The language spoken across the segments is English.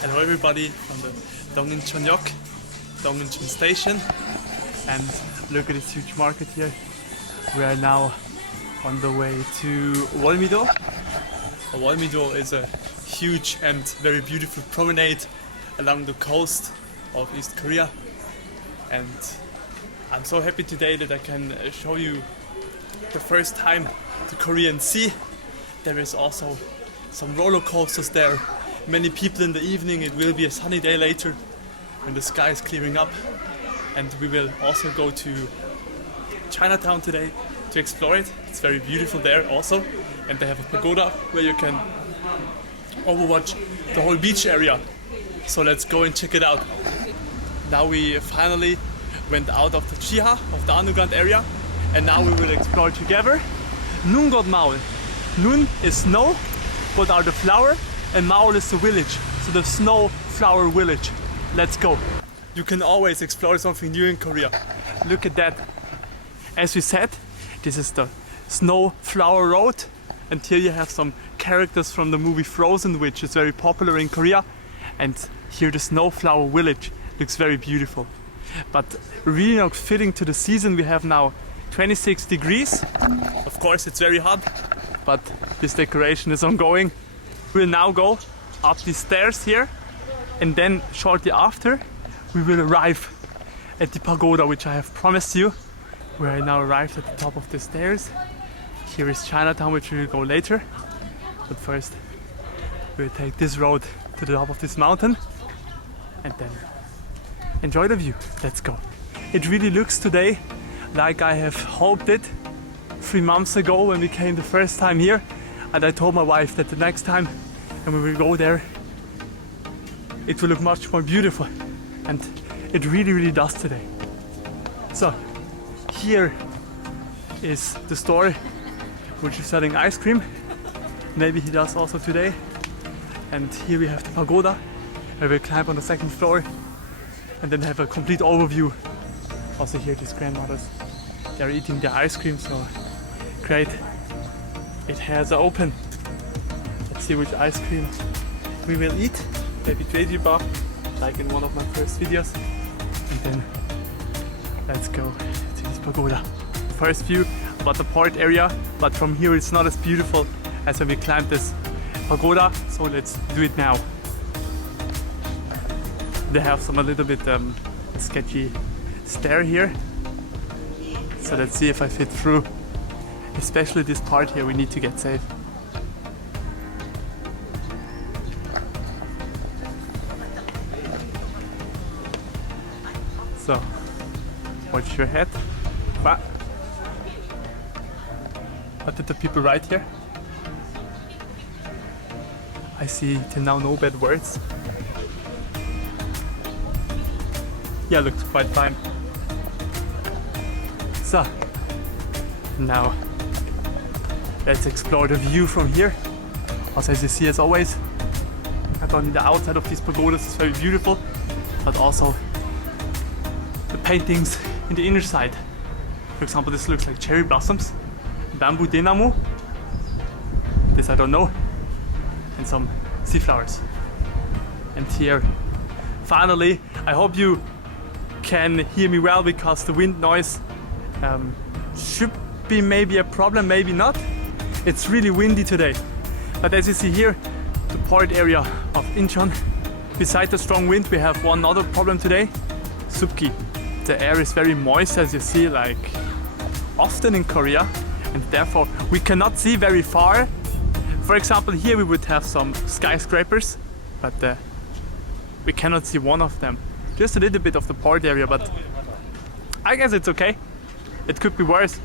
Hello everybody from the Incheon station, and look at this huge market here. We are now on the way to Wolmido. Wolmido is a huge and very beautiful promenade along the coast of East Korea, and I'm so happy today that I can show you the first time the Korean Sea. There is also some roller coasters there, many people in the evening. It will be a sunny day later when the sky is clearing up, and we will also go to Chinatown today to explore it. It's very beautiful there also, and they have a pagoda where you can overwatch the whole beach area. So let's go and check it out. Now we finally went out of the Chiha, of the underground area, and now we will explore together Nungot Maul. Nun is snow, but are the flower, and Maul is the village, so the snow flower village. Let's go. You can always explore something new in Korea. Look at that. As we said, this is the snow flower road, and here you have some characters from the movie Frozen, which is very popular in Korea. And here the snow flower village looks very beautiful. But really not fitting to the season. We have now 26 degrees. Of course it's very hot, but this decoration is ongoing. We'll now go up these stairs here, and then shortly after we will arrive at the pagoda, which I have promised you. We are now arrived at the top of the stairs. Here is Chinatown, which we will go later. But first we'll take this road to the top of this mountain and then enjoy the view. Let's go. It really looks today like I have hoped it 3 months ago when we came the first time here, and I told my wife that the next time when we will go there it will look much more beautiful, and it really does today. So here is the store which is selling ice cream. Maybe he does also today. And here we have the pagoda, where we climb on the second floor and then have a complete overview. Also here these grandmothers, they're eating their ice cream, so great. It has open. Let's see which ice cream we will eat. Maybe veggie bar, like in one of my first videos. And then let's go to this pagoda. First view about the port area, but from here it's not as beautiful as when we climbed this pagoda, so let's do it now. They have some a little bit sketchy stair here, so let's see if I fit through. Especially this part here, we need to get safe. So watch your head. What did the people write here? I see till now no bad words. Yeah, looks quite fine. So, now let's explore the view from here. Also, as you see, as always, not only the outside of these pagodas is very beautiful, but also the paintings in the inner side. For example, this looks like cherry blossoms, bamboo denamu, this I don't know, and some sea flowers. And here, finally, I hope you can hear me well, because the wind noise should be maybe a problem, maybe not. It's really windy today. But as you see here, the port area of Incheon, beside the strong wind, we have one other problem today: supki. The air is very moist, as you see, like often in Korea, and therefore we cannot see very far. For example, here we would have some skyscrapers, but we cannot see one of them. Just a little bit of the port area, but I guess it's okay. It could be worse.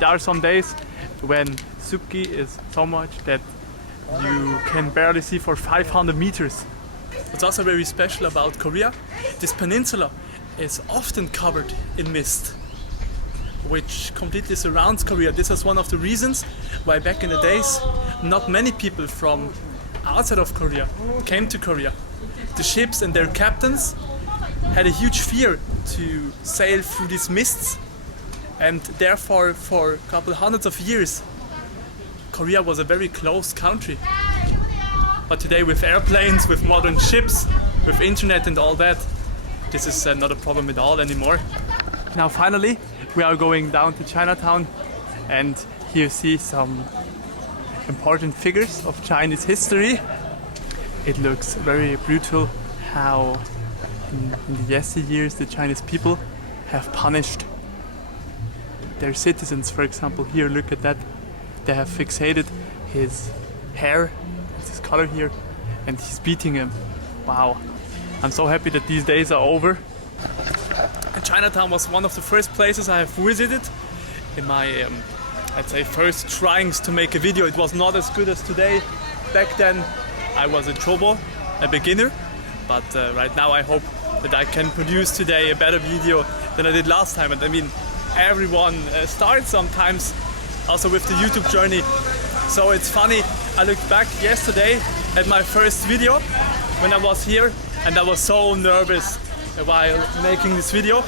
There are some days when supki is so much that you can barely see for 500 meters. What's also very special about Korea, this peninsula is often covered in mist, which completely surrounds Korea. This is one of the reasons why back in the days not many people from outside of Korea came to Korea. The ships and their captains had a huge fear to sail through these mists, and therefore for a couple hundreds of years Korea was a very closed country. But today with airplanes, with modern ships, with internet and all that, this is not a problem at all anymore. Now finally we are going down to Chinatown, and here you see some important figures of Chinese history. It looks very brutal how in the yesteryears the Chinese people have punished their citizens. For example, here, look at that. They have fixated his hair, his color here, and he's beating him. Wow. I'm so happy that these days are over. And Chinatown was one of the first places I have visited in my, I'd say, first tryings to make a video. It was not as good as today. Back then I was a chobo, a beginner, but right now I hope that I can produce today a better video than I did last time. And I mean, everyone starts sometimes also with the YouTube journey. So it's funny, I looked back yesterday at my first video when I was here, and I was so nervous while making this video.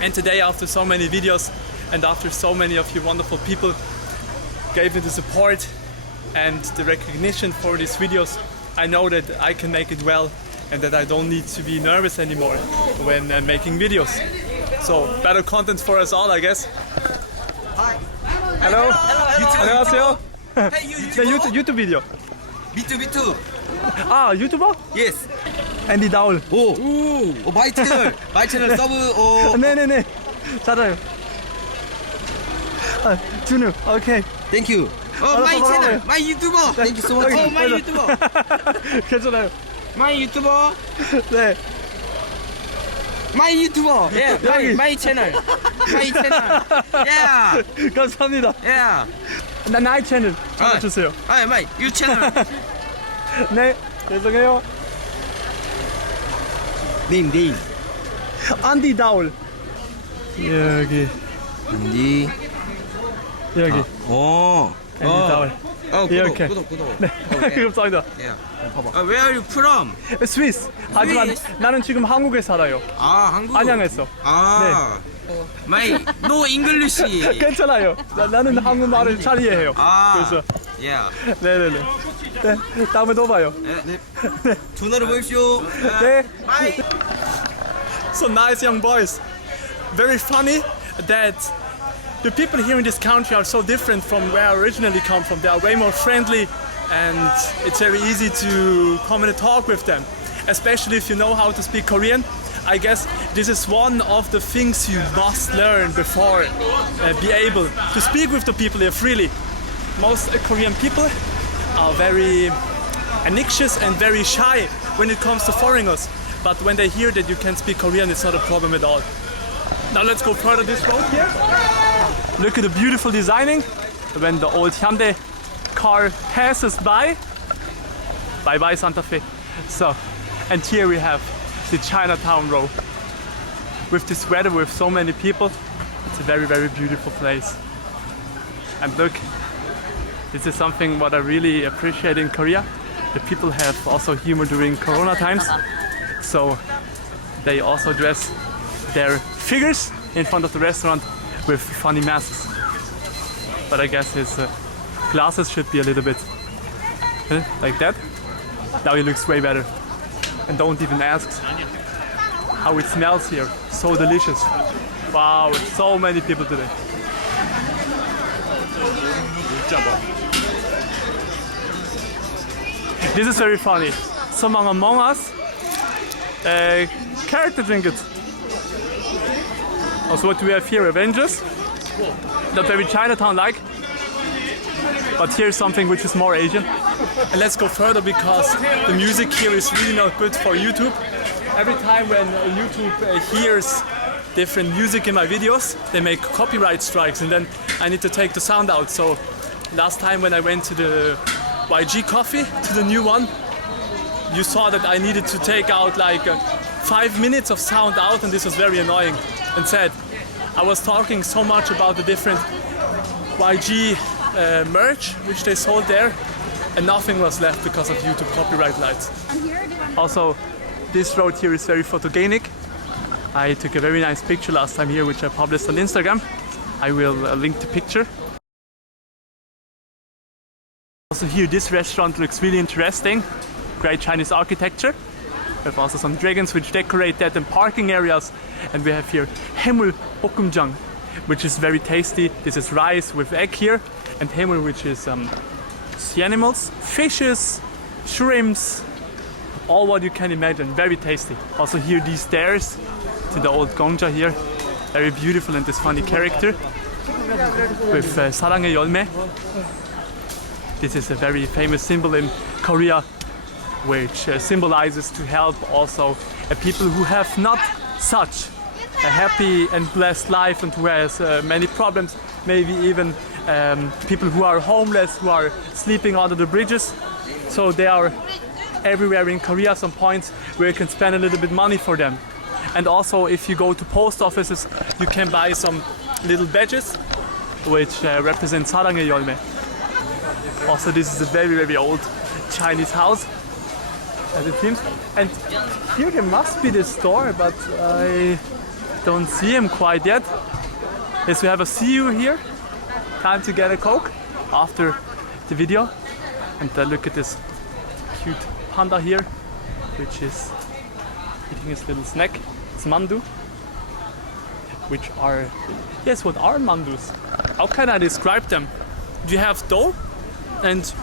And today, after so many videos and after so many of you wonderful people gave me the support and the recognition for these videos, I know that I can make it well and that I don't need to be nervous anymore when making videos. So better content for us all, I guess. Hi. Hello. 안녕하세요. Hey, you 네, 유튜브 비디오. Me too. 아, 유튜버? Yes. 앤디 다울. 오, my channel 서브. 네네네. 잘해요. 아, 준우. 오케이. Thank you. My channel, my YouTuber. Thank you so much. My YouTuber. 괜찮아요. My YouTuber. 네. My YouTuber. Yeah, my channel. My channel. Yeah. 감사합니다. Yeah. 나의 채널 찾아주세요. My you channel. 네, 죄송해요. Name. 안디 다울. 여기. 안디. 여기. 오. 안디 다울. 이렇게. 구독. 네, 감사합니다. Yeah. Where are you from? 스위스. 하지만 스위스? 나는 지금 한국에 살아요. 아, 한국. 안양에서. 아. My no English. 괜찮아요. 나는 한국말을 잘 이해해요. 아. 그래서. Yeah. 네네네. 네, 다음에 또 봐요. 네. 전화를 보십시오. 네. Bye. So nice young boys. Very funny that the people here in this country are so different from where I originally come from. They are way more friendly, and it's very easy to come and talk with them, especially if you know how to speak Korean. I guess this is one of the things you must learn before be able to speak with the people here freely. Most Korean people are very anxious and very shy when it comes to foreigners, but when they hear that you can speak Korean, it's not a problem at all. Now let's go further this road here. Look at the beautiful designing when the old Hyundai car passes by. Bye bye Santa Fe. So, and here we have the Chinatown row. With this weather, with so many people, it's a very, very beautiful place. And look, this is something what I really appreciate in Korea. The people have also humor during Corona times. So they also dress their figures in front of the restaurant with funny masks. But I guess his glasses should be a little bit like that. Now he looks way better. And don't even ask how it smells here. So delicious. Wow, so many people today. This is very funny. Someone among us character trinkets. Also what do we have here? Avengers. Not very Chinatown-like. But here's something which is more Asian. And let's go further because the music here is really not good for YouTube. Every time when YouTube hears different music in my videos, they make copyright strikes and then I need to take the sound out. So last time when I went to the YG Coffee, to the new one, you saw that I needed to take out like 5 minutes of sound out, and this was very annoying and sad. I was talking so much about the different YG merch which they sold there, and nothing was left because of YouTube copyright rights. Also, this road here is very photogenic. I took a very nice picture last time here which I published on Instagram. I will link the picture. Also here, this restaurant looks really interesting. Great Chinese architecture. We have also some dragons which decorate that in parking areas. And we have here Haemul Okkumjang, which is very tasty. This is rice with egg here. And Haemul, which is sea animals, fishes, shrimps, all what you can imagine. Very tasty. Also here, these stairs to the old gongja here. Very beautiful and this funny character with 사랑의 열매. This is a very famous symbol in Korea, which symbolizes to help also people who have not such a happy and blessed life and who has many problems, maybe even people who are homeless, who are sleeping under the bridges. So they are everywhere in Korea, some points where you can spend a little bit money for them. And also if you go to post offices, you can buy some little badges which represent 사랑의 열매. Also, this is a very, very old Chinese house, as it seems. And here there must be the store, but I don't see him quite yet. Yes, we have a CU here. Time to get a Coke after the video. And look at this cute panda here, which is eating his little snack. It's Mandu. Which are, yes, what are Mandus? How can I describe them? You have dough, and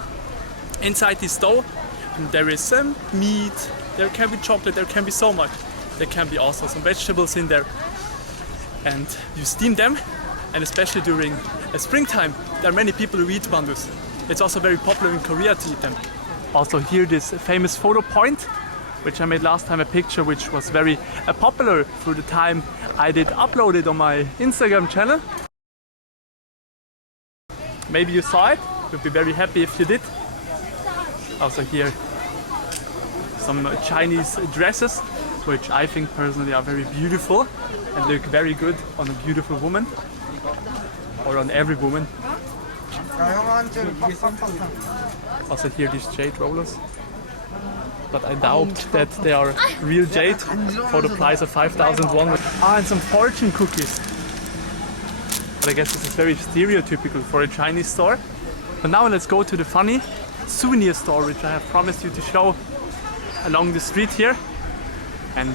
inside this dough there is some meat, there can be chocolate, there can be so much. There can be also some vegetables in there. And you steam them, and especially during springtime, there are many people who eat mandus. It's also very popular in Korea to eat them. Also here this famous photo point, which I made last time, a picture which was very popular through the time I did upload it on my Instagram channel. Maybe you saw it. Would be very happy if you did. Also here some Chinese dresses, which I think personally are very beautiful and look very good on a beautiful woman, or on every woman. Also here these jade rollers, but I doubt that they are real jade for the price of 5,000 won. And some fortune cookies. But I guess this is very stereotypical for a Chinese store. But now let's go to the funny souvenir store, which I have promised you to show along the street here. And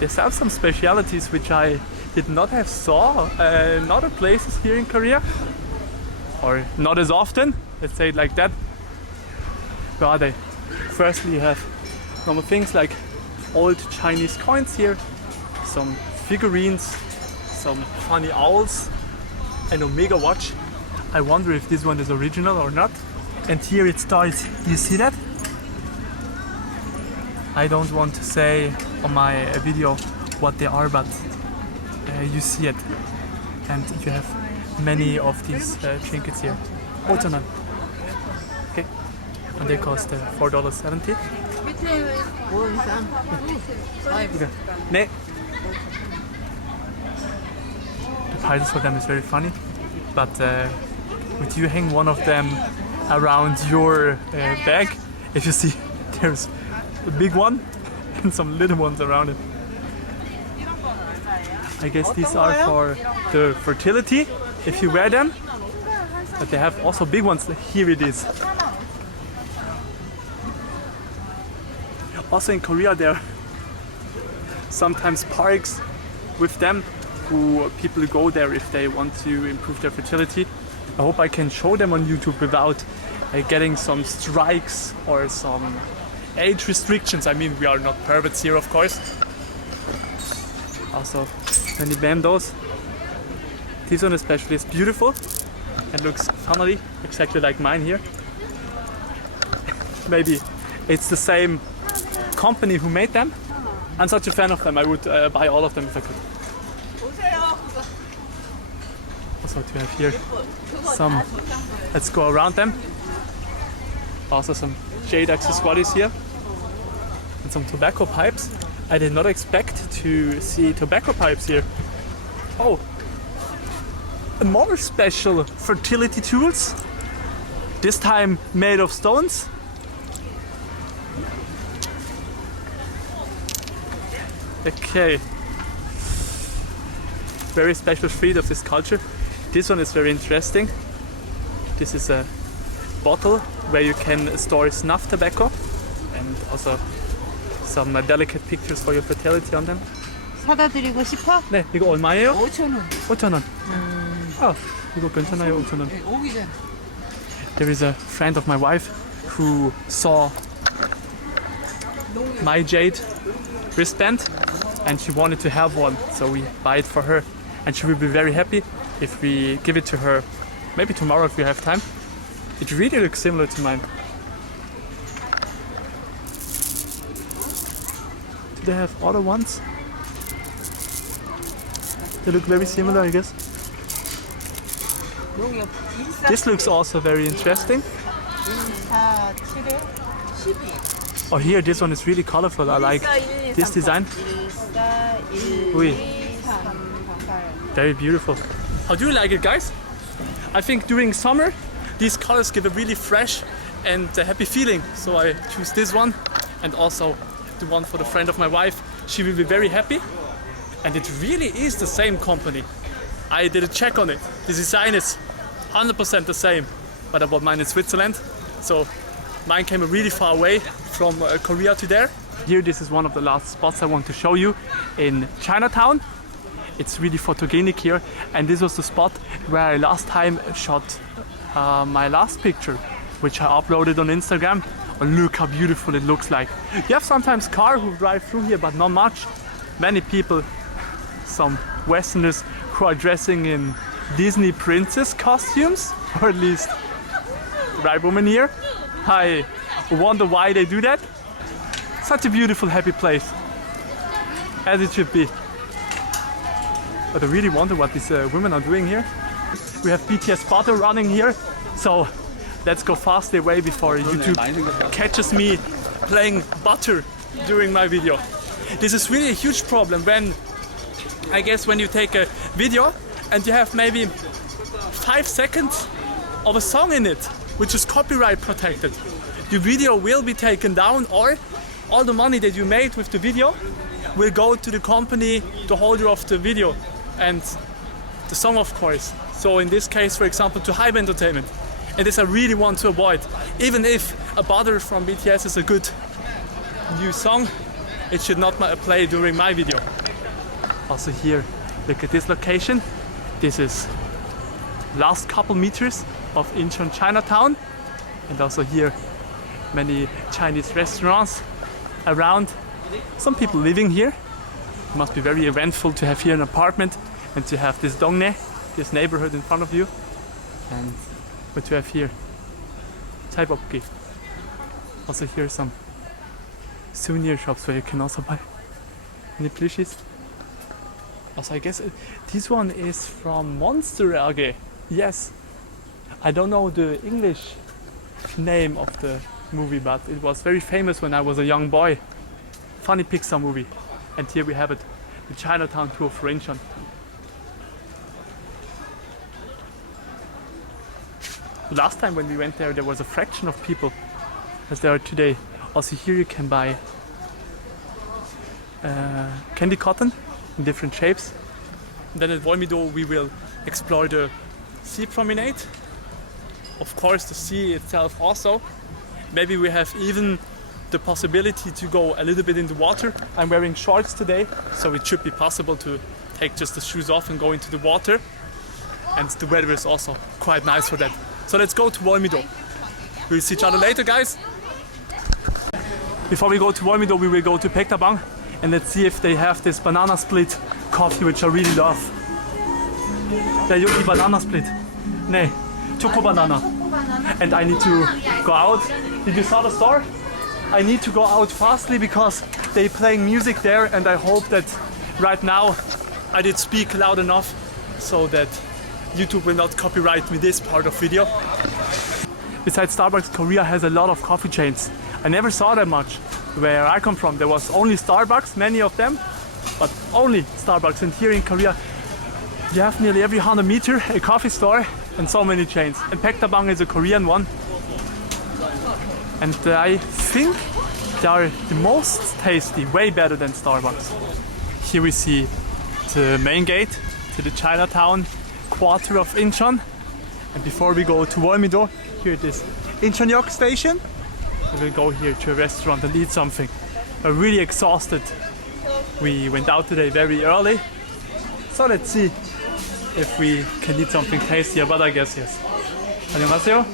they sell some specialities which I did not have saw in other places here in Korea, or not as often, let's say it like that. Where are they? Firstly, you have normal things like old Chinese coins here, some figurines, some funny owls, an Omega watch. I wonder if this one is original or not. And here it starts, you see that? I don't want to say on my video what they are, but you see it. And you have many of these trinkets here. 5,000원. Okay. And they cost $4.70. Okay. 네. The prices for them is very funny, but would you hang one of them around your bag? If you see, there's a big one and some little ones around it. I guess these are for the fertility, if you wear them. But they have also big ones. Here it is. Also in Korea there are sometimes parks with them, who people go there if they want to improve their fertility. I hope I can show them on YouTube without getting some strikes or some age restrictions. I mean, we are not perverts here, of course. Also many bandos. This one especially is beautiful and looks family, exactly like mine here. Maybe it's the same company who made them. I'm such a fan of them, I would buy all of them if I could. Also to have here some, let's go around them. Also some jade accessories here and some tobacco pipes. I did not expect to see tobacco pipes here. Oh, more special fertility tools, this time made of stones. Okay, very special treat of this culture. This one is very interesting. This is a bottle where you can store snuff tobacco and also some delicate pictures for your fertility on them. 사다 드리고 싶어? 네, 이거 얼마예요? 5,000원. 5,000원. 아, 이거 괜찮아요, 5,000원. 오기 전. There is a friend of my wife who saw my jade wristband and she wanted to have one, so we buy it for her. And she will be very happy if we give it to her, maybe tomorrow if we have time. It really looks similar to mine. Do they have other ones? They look very similar, I guess. This looks also very interesting. 4, 7에 12. Oh, here, this one is really colorful. I like this design. 1, 2, 3, 4, 1, 2, 3, 4. Very beautiful. How do you like it, guys? I think during summer, these colors give a really fresh and happy feeling. So I choose this one and also the one for the friend of my wife. She will be very happy. And it really is the same company. I did a check on it. The design is 100% the same, but I bought mine in Switzerland. So mine came really far away from Korea to there. Here, this is one of the last spots I want to show you in Chinatown. It's really photogenic here, and this was the spot where I last time shot my last picture, which I uploaded on Instagram. Oh, look how beautiful it looks like. You have sometimes cars who drive through here, but not much. Many people, some Westerners who are dressing in Disney princess costumes, or at least the right woman here. I wonder why they do that. Such a beautiful, happy place, as it should be. But I really wonder what these women are doing here. We have BTS butter running here, so let's go fast away before YouTube catches me playing butter during my video. This is really a huge problem when, I guess, when you take a video and you have maybe 5 seconds of a song in it, which is copyright protected. Your video will be taken down, or all the money that you made with the video will go to the company, the holder of the video, and the song, of course. So in this case, for example, to Hype Entertainment. And this I really want to avoid. Even if a butter from BTS is a good new song, it should not play during my video. Also here, look at this location. This is last couple meters of Incheon China Town. And also here, many Chinese restaurants around. Some people living here. It must be very eventful to have here an apartment and to have this dongne, this neighborhood in front of you. And but to have here chaebokki. Also here some souvenir shops where you can also buy many plushies. Also I guess this one is from Monster AG. Yes. I don't know the English name of the movie, but it was very famous when I was a young boy. Funny Pixar movie. And here we have it, the Chinatown tour for Incheon. Last time when we went there was a fraction of people as there are today. Also here you can buy candy cotton in different shapes. And then at Wolmido we will explore the sea promenade. Of course the sea itself also. Maybe we have even the possibility to go a little bit in the water. I'm wearing shorts today, so it should be possible to take just the shoes off and go into the water. And the weather is also quite nice for that. So let's go to Wolmido. We'll see each other later, guys. Before we go to Wolmido, we will go to pagoda and let's see if they have this banana split coffee, which I really love. Der Yogi banana split. Nee, choco banana. And I need to go out. Did you saw the store? I need to go out fastly because they're playing music there, and I hope that right now I did speak loud enough so that YouTube will not copyright me this part of video. Besides Starbucks, Korea has a lot of coffee chains. I never saw that much. Where I come from, there was only Starbucks, many of them, but only Starbucks. And here in Korea, you have nearly every 100 meters a coffee store and so many chains. And pagoda is a Korean one. And I think they are the most tasty, way better than Starbucks. Here we see the main gate to the Chinatown quarter of Incheon. And before we go to Wolmido, here it is. Incheon Station. We will go here to a restaurant and eat something. I'm really exhausted. We went out today very early. So let's see if we can eat something tastier, but I guess yes. 안녕하세요.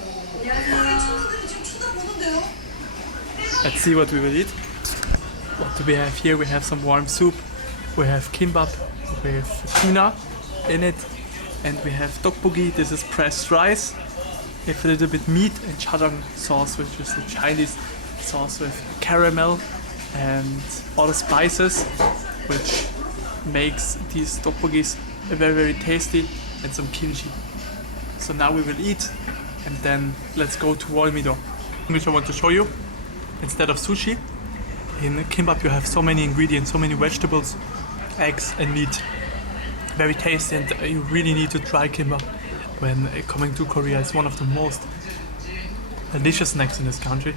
Let's see what we will eat. What do we have here? We have some warm soup. We have kimbap with tuna in it. And we have tteokbokki. This is pressed rice. We have a little bit meat and jjajang sauce, which is the Chinese sauce with caramel and all the spices, which makes these tteokbokkis very, very tasty, and some kimchi. So now we will eat, and then let's go to Walmido, which I want to show you. Instead of sushi, in kimbap you have so many ingredients, so many vegetables, eggs and meat. Very tasty, and you really need to try kimbap when coming to Korea. It's one of the most delicious snacks in this country.